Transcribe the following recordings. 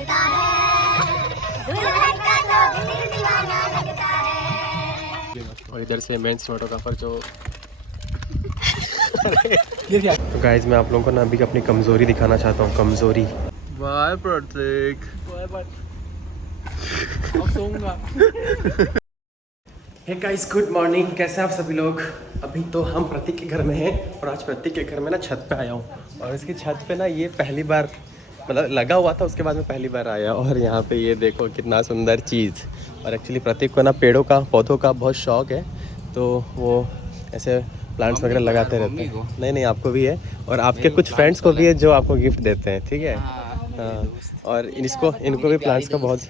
लगता है, दुल्हन का तो दिल दीवाना लगता है। और इधर से मेन सिनेमेटोग्राफर जो तो गाइज मैं आप लोगों को ना अभी अपनी कमज़ोरी दिखाना चाहता हूँ। कमज़ोरी बाय प्रतीक हे गाइस गुड मॉर्निंग। कैसे आप सभी लोग? अभी तो हम प्रतीक के घर में हैं और आज प्रतीक के घर में ना छत पे आया हूँ और इसकी छत पे ना ये पहली बार मतलब लगा हुआ था, उसके बाद में पहली बार आया और यहाँ पे ये देखो कितना सुंदर चीज़। और एक्चुअली प्रतीक को ना पेड़ों का पौधों का बहुत शौक है, तो वो ऐसे प्लांट्स वगैरह लगाते रहते हैं। नहीं आपको भी है और आपके कुछ फ्रेंड्स को भी है जो आपको गिफ्ट देते हैं, ठीक है? हाँ और इनको भी प्लांट्स का बहुत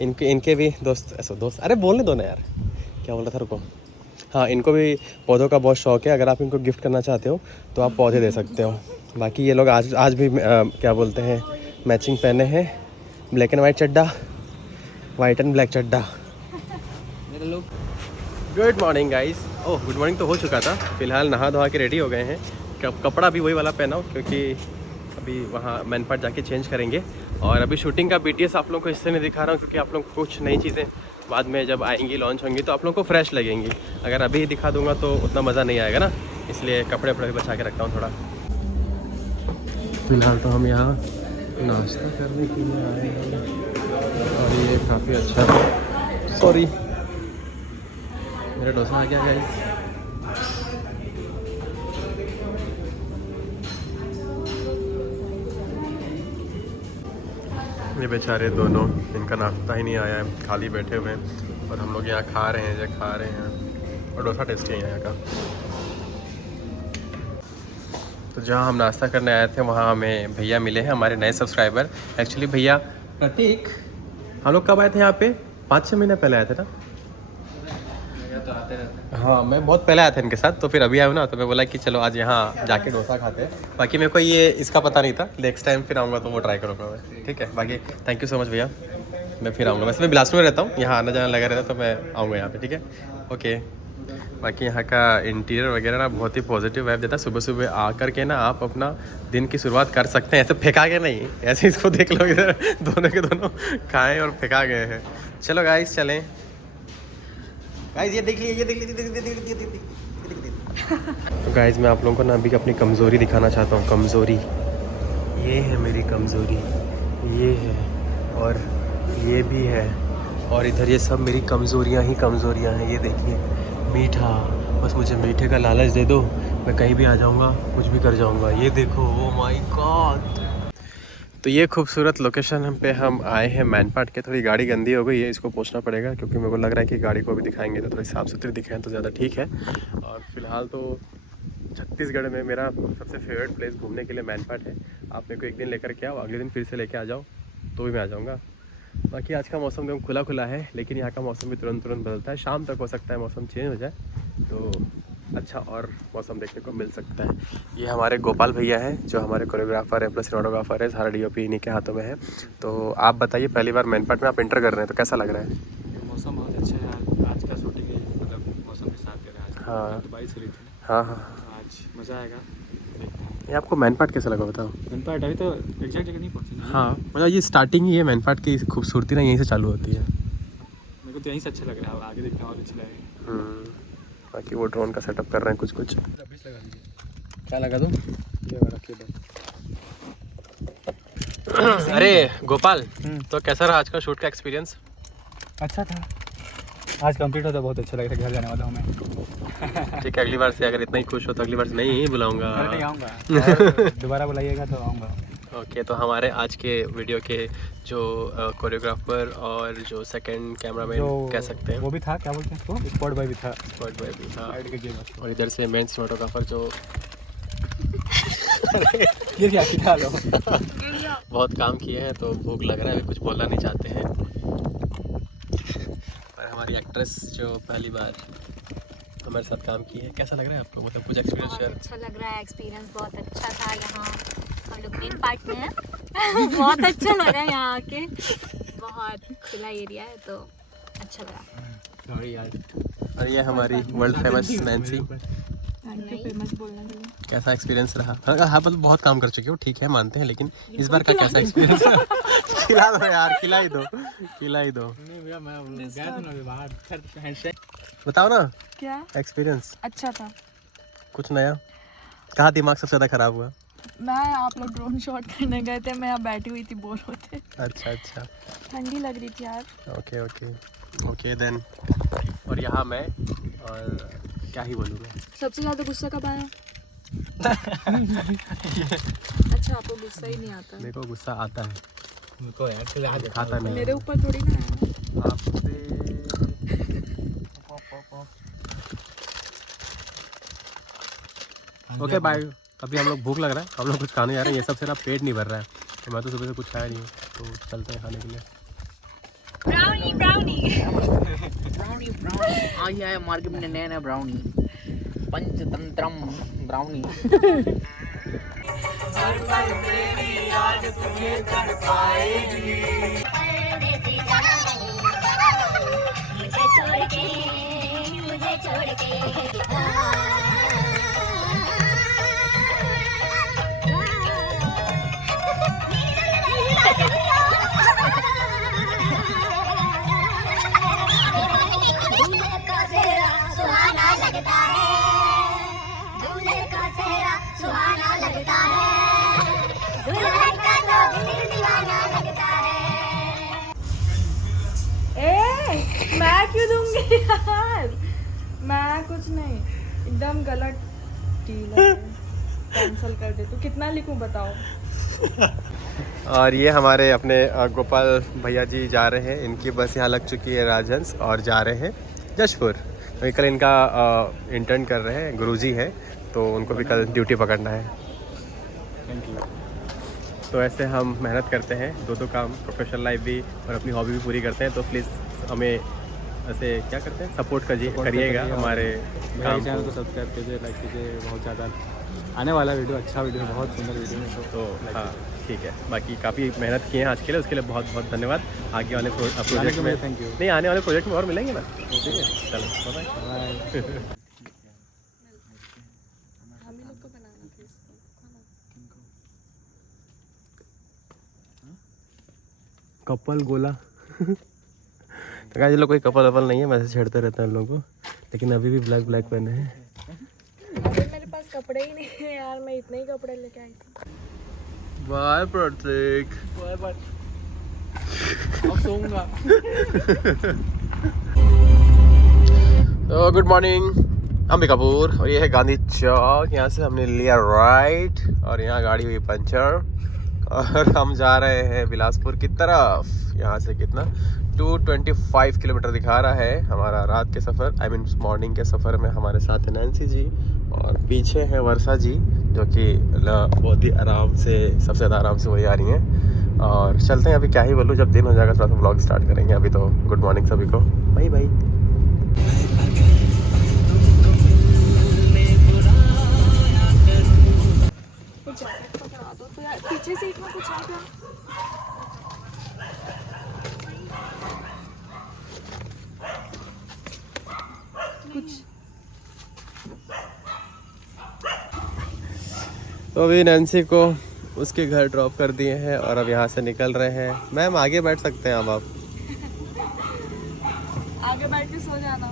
इनके भी दोस्त ऐसा दोस्त, अरे बोलने दो ना यार, क्या बोल रहा था रुको। हाँ इनको भी पौधों का बहुत शौक है। अगर आप इनको गिफ्ट करना चाहते हो तो आप पौधे दे सकते हो। बाकी ये लोग आज भी क्या बोलते हैं मैचिंग पहने हैं, ब्लैक एंड वाइट चड्डा, वाइट एंड ब्लैक चड्डा। Good morning guys. Oh good morning तो हो चुका था, फिलहाल नहा धोवा के रेडी हो गए हैं। कपड़ा भी वही वाला पहना हो क्योंकि अभी वहाँ मैन पार्ट जाके चेंज करेंगे। और अभी शूटिंग का BTS आप लोगों को इससे नहीं दिखा रहा हूँ क्योंकि आप लोग कुछ नई चीज़ें बाद में जब आएंगी लॉन्च होंगी तो आप लोग को फ्रेश लगेंगी। अगर अभी ही दिखा दूंगा तो उतना मज़ा नहीं आएगा ना, इसलिए कपड़े वपड़े भी बचा के रखता हूँ थोड़ा। फिलहाल तो हम यहाँ नाश्ता करने के लिए आए हैं और ये काफ़ी अच्छा सॉरी मेरा डोसा आ गया गाइस। ये बेचारे दोनों, इनका नाश्ता ही नहीं आया है, खाली बैठे हुए हैं और हम लोग यहाँ खा रहे हैं और डोसा टेस्टी है यहाँ का। तो जहाँ हम नाश्ता करने आए थे वहाँ हमें भैया मिले हैं, हमारे नए सब्सक्राइबर। एक्चुअली भैया प्रतीक हम लोग कब आए थे यहाँ पे? 5-6 महीने पहले आए थे ना? तो आते रहते। हाँ मैं बहुत पहले आया था इनके साथ, तो फिर अभी आया हूँ ना, तो मैं बोला कि चलो आज यहाँ जाके डोसा खाते हैं। बाकी मेरे को ये इसका पता नहीं था, नेक्स्ट टाइम फिर आऊँगा तो वो ट्राई करूँगा मैं, ठीक है? बाकी थैंक यू सो मच भैया, मैं फिर आऊँगा। वैसे मैं बिलासपुर में रहता हूँ, यहाँ आना जाना लगा रहता है तो मैं आऊँगा यहाँ पे, ठीक है? ओके। बाकी यहाँ का इंटीरियर वगैरह ना बहुत ही पॉजिटिव वाइब देता है। सुबह सुबह आकर के ना आप अपना दिन की शुरुआत कर सकते हैं, ऐसे फेंका के नहीं, ऐसे इसको देख लो इधर दोनों के दोनों खाएँ और फेंका गए हैं। चलो गाइस चलें। गाइस ये देख लीजिए तो गाइस मैं आप लोगों को ना अभी अपनी कमज़ोरी दिखाना चाहता हूँ। कमज़ोरी ये है मेरी कमज़ोरी, ये है और ये भी है और इधर ये सब मेरी कमज़ोरियाँ ही कमज़ोरियाँ हैं। ये देखिए मीठा, बस मुझे मीठे का लालच दे दो, मैं कहीं भी आ जाऊँगा, कुछ भी कर जाऊँगा। ये देखो ओ माय गॉड। तो ये खूबसूरत लोकेशन पे हम आए हैं मैन पार्ट के। थोड़ी गाड़ी गंदी हो गई है, इसको पोंछना पड़ेगा क्योंकि मेरे को लग रहा है कि गाड़ी को भी दिखाएंगे तो थोड़ी साफ़ सुथरी दिखाएं तो ज़्यादा ठीक है। और फिलहाल तो छत्तीसगढ़ में मेरा सबसे फेवरेट प्लेस घूमने के लिए मैन पार्ट है। आप मेरे को एक दिन लेकर के आओ, अगले दिन फिर से लेके आ जाओ तो भी मैं आ जाऊँगा। बाकी आज का मौसम एकदम खुला खुला है, लेकिन यहाँ का मौसम भी तुरंत बदलता है। शाम तक हो सकता है मौसम चेंज हो जाए तो अच्छा और मौसम देखने को मिल सकता है। ये हमारे गोपाल भैया हैं जो हमारे कोरियोग्राफर हैं प्लस सिनेमेटोग्राफर है, सारा DOP इन्हीं के हाथों में है। तो आप बताइए पहली बार मैन पार्ट में आप एंटर कर रहे हैं तो कैसा लग रहा है? मौसम बहुत अच्छा है, आज का शूटिंग मतलब मौसम के साथ दे रहा है। हाँ तो 22 हुई थी, हाँ, आज मज़ा आएगा, देखते हैं। ये आपको मैन पार्ट कैसा लगा बताओ? मैन पार्ट अभी तो एग्जैक्ट जगह नहीं पहुँची। हाँ मतलब ये स्टार्टिंग ही है मैन पार्ट की खूबसूरती ना यहीं से चालू होती है। मेरे को तो यहीं से अच्छा लग रहा है, आगे देखना और अच्छा लगेगा। बाकी वो ड्रोन का सेटअप कर रहे हैं कुछ क्या लगा दूँ? अरे गोपाल तो कैसा रहा आज का शूट का एक्सपीरियंस? अच्छा था, आज कंप्लीट होता बहुत अच्छा लग रहा है। घर जाने वाला हूँ मैं। ठीक है, अगली बार से अगर इतना ही खुश हो तो अगली बार से नहीं बुलाऊंगा। नहीं आऊँगा, दोबारा बुलाइएगा तो आऊँगा। ओके तो हमारे आज के वीडियो के जो कोरियोग्राफर और जो सेकंड कैमरामैन कह सकते हैं वो भी था, क्या बोलते हैं उसको, स्पॉट बॉय भी था। स्पॉट बॉय भी था साइड के गेम और इधर से मेन सिनेमेटोग्राफर जो ये क्या खिला लो। बहुत काम किए हैं तो भूख लग रहा है, अभी कुछ बोलना नहीं चाहते हैं। और हमारी एक्ट्रेस जो पहली बार हमारे साथ काम की है, कैसा लग रहा है आपको? मतलब कुछ एक्सपीरियंस शेयर? अच्छा लग रहा है, एक्सपीरियंस बहुत अच्छा था। यहाँ हम लोग मेन पार्ट में हैं। बहुत अच्छा लगा यहाँ आके, बहुत खुला एरिया है तो अच्छा लगा। और ये हमारी वर्ल्ड फेमस नैन्सी। फेमस बोलने के लिए कैसा एक्सपीरियंस रहा? हाँ मतलब बहुत काम कर चुके हो, ठीक है मानते हैं, लेकिन इस बार का कैसा एक्सपीरियंस रहा? खिला दो यार, खिला ही दो। नहीं भैया मैं गया था ना अभी बाहर। बताओ ना क्या एक्सपीरियंस। अच्छा था। कुछ नया? कहाँ दिमाग सबसे ज़्यादा खराब हुआ? मैं आप लोग ड्रोन शॉट करने गए थे, मैं यहाँ बैठी हुई थी, बोर होते। अच्छा ठंडी लग रही थी यार। Okay then. और यहाँ मैं, और क्या ही बोलूँ मैं। सबसे ज्यादा गुस्सा कब आया? अच्छा आपको गुस्सा ही नहीं आता? मेरे को गुस्सा आता है, उनको यार फिर आज खाता नहीं। मेरे ऊपर थोड़ी ना है। आप ओके बाय। अभी हम लोग भूख लग रहा है, हम लोग कुछ खाने जा रहे हैं। ये सब से ना पेट नहीं भर रहा है, तो मैं तो सुबह से कुछ खाया नहीं हूँ, तो चलते हैं खाने के लिए। ब्राउनी आई है मार्केट में नया ब्राउनी पंचतंत्रम ब्राउनी। मुझे छोड़ के सुहाना लगता है, दूल्हे का सेहरा सुहाना लगता है, दुल्हन का तो दिल दीवाना लगता है। ए मैं क्यों दूंगी यार? मैं कुछ नहीं, एकदम गलत डील है। कैंसिल कर दे। तो कितना लिखूं बताओ? और ये हमारे अपने गोपाल भैया जी जा रहे हैं, इनकी बस यहाँ लग चुकी है राजहंस, और जा रहे हैं जशपुर। तो कल इनका इंटर्न कर रहे हैं, गुरुजी है, तो उनको भी कल ड्यूटी पकड़ना है। Thank you. तो ऐसे हम मेहनत करते हैं, दो काम, प्रोफेशनल लाइफ भी और अपनी हॉबी भी पूरी करते हैं। तो प्लीज़ हमें ऐसे क्या करते हैं, सपोर्ट करिएगा हमारे काम चैनल को को। सब्सक्राइब कीजिए, लाइक कीजिए। बहुत ज़्यादा आने वाला वीडियो, अच्छा वीडियो, बहुत सुंदर वीडियो है। तो हाँ ठीक है, बाकी काफ़ी मेहनत किए हैं आज के लिए, उसके लिए बहुत बहुत धन्यवाद। आगे वाले प्रोजेक्ट में थैंक यू। नहीं, आने वाले प्रोजेक्ट में और मिलेंगे ना, ठीक है, चलो बाय। बाय। हम ही लोग को बनाना था इसको, कपल गोला। तो कहा लोग कोई कपल वपल नहीं है, मैसेज छेड़ते रहते हैं हम लोगों को, लेकिन अभी भी ब्लैक पहने हैं। अरे मेरे पास कपड़े ही नहीं है यार, मैं इतने ही कपड़े लेके आई थी। बाय प्रतीक। बाय। अब सोऊंगा। तो गुड मॉर्निंग, अंबिकापुर, और ये है गांधी चौक। यहाँ से हमने लिया राइट, और यहाँ गाड़ी हुई पंचर, और हम जा रहे हैं बिलासपुर की तरफ। यहाँ से कितना 225 किलोमीटर दिखा रहा है हमारा रात के सफ़र, आई मीन मॉर्निंग के सफ़र में। हमारे साथ है नैन्सी जी, और पीछे है वर्षा जी, जो कि बहुत ही आराम से, सबसे ज़्यादा आराम से वही आ रही हैं। और चलते हैं, अभी क्या ही बोलूँ, जब दिन हो जाएगा थोड़ा सा व्लॉग स्टार्ट करेंगे। अभी तो गुड मॉर्निंग सभी को, बाय बाय। कुछ जैकेट पकड़ा दो तो यार, पीछे सीट में कुछ आ गया। कुछ तो अभी नैन्सी को उसके घर ड्रॉप कर दिए हैं, और अब यहाँ से निकल रहे हैं। मैम आगे बैठ सकते हैं अब आप। आगे बैठ के सो जाना।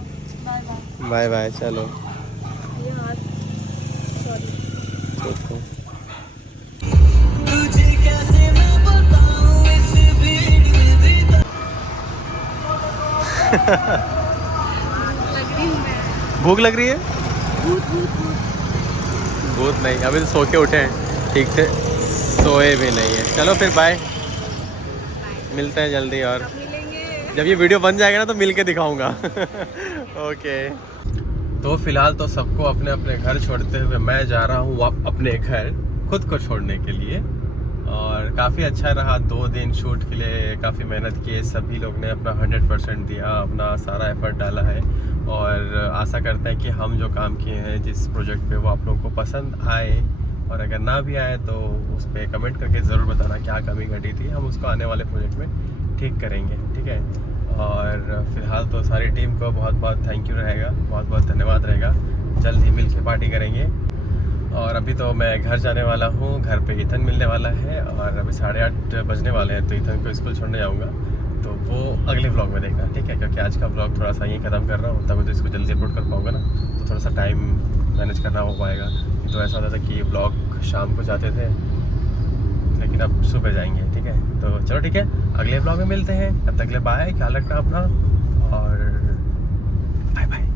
Bye bye. बाय बाय, चलो। ये हाथ, सॉरी। ठीक है। भूख लग रही है? भूत नहीं, अभी तो सो के उठे हैं, ठीक से सोए भी नहीं है। चलो फिर बाय, मिलते हैं जल्दी, और जब ये वीडियो बन जाएगा ना तो मिल के दिखाऊंगा। ओके। तो फिलहाल तो सबको अपने अपने घर छोड़ते हुए मैं जा रहा हूँ अपने घर, खुद को छोड़ने के लिए। और काफ़ी अच्छा रहा 2 दिन शूट के लिए, काफ़ी मेहनत किए, सभी लोग ने अपना 100% दिया, अपना सारा एफर्ट डाला है। और आशा करते हैं कि हम जो काम किए हैं जिस प्रोजेक्ट पे, वो आप लोगों को पसंद आए, और अगर ना भी आए तो उस पर कमेंट करके ज़रूर बताना क्या कमी घटी थी, हम उसको आने वाले प्रोजेक्ट में ठीक करेंगे, ठीक है। और फिलहाल तो सारी टीम को बहुत बहुत थैंक यू रहेगा, बहुत बहुत धन्यवाद रहेगा। जल्द ही मिल के पार्टी करेंगे। और अभी तो मैं घर जाने वाला हूँ, घर पे ईथन मिलने वाला है और अभी 8:30 बजने वाले हैं, तो ईथन को स्कूल छोड़ने जाऊँगा। तो वो अगले व्लॉग में देखना, ठीक है, क्योंकि आज का व्लॉग थोड़ा सा यहीं ख़त्म कर रहा हूँ, तभी तो इसको जल्दी अपलोड कर पाऊँगा ना, तो थोड़ा सा टाइम मैनेज करना हो पाएगा। तो ऐसा होता था कि व्लॉग शाम को जाते थे, लेकिन अब सुबह जाएंगे, ठीक है। तो चलो ठीक है, अगले व्लॉग में मिलते हैं, तब तक के लिए बाय, ख्याल रखना अपना और बाय बाय।